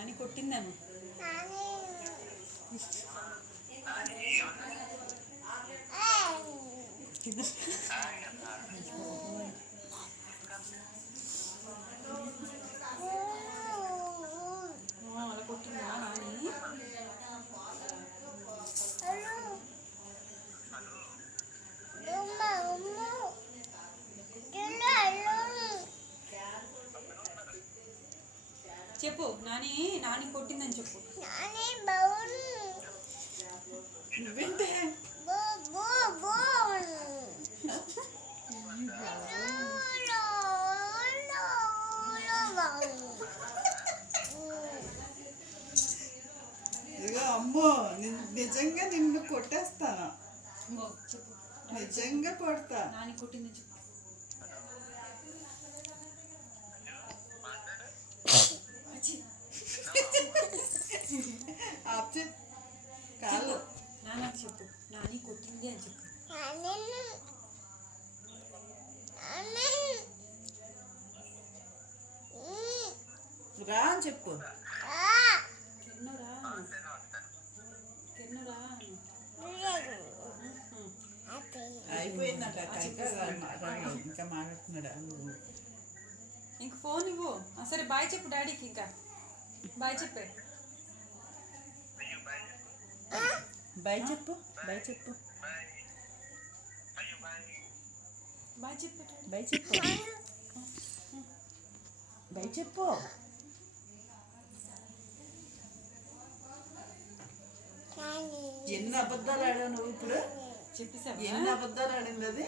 నాని కొట్టిందాను. అలా కొట్టిందా నాని? చెప్పు నాని, నాని కొట్టిందని చెప్పు. నువ్వేంటే ఇదిగో అమ్మో, నిజంగా నిన్ను కొట్టేస్తాను. చెప్పు నిజంగా కొడతా. నాని కొట్టిందని చెప్పు. ఆప్చి కాళ్ళు నాన్నకి చెప్పు నాని కొట్టింది అని చెప్పు. రా అని చెప్పు. అయిపోయిందంట. ఇంకా మాట్లాడుతున్నాడా నువ్వు? ఇంక ఫోన్ ఇవ్వు. సరే బాయ్ చెప్పు డాడీకి. ఇంకా బాయ్ చెప్పే. బాయ్ చెప్పు. బాయ్ చెప్పు. బాయ్ చెప్పు. బాయ్ చెప్పు. బాయ్ చెప్పు. ఎన్ని అబద్ధాలు ఆడావు నువ్వు ఇప్పుడు? చెప్పేసావా? ఎన్ని అబద్ధాలు ఆడింది అది?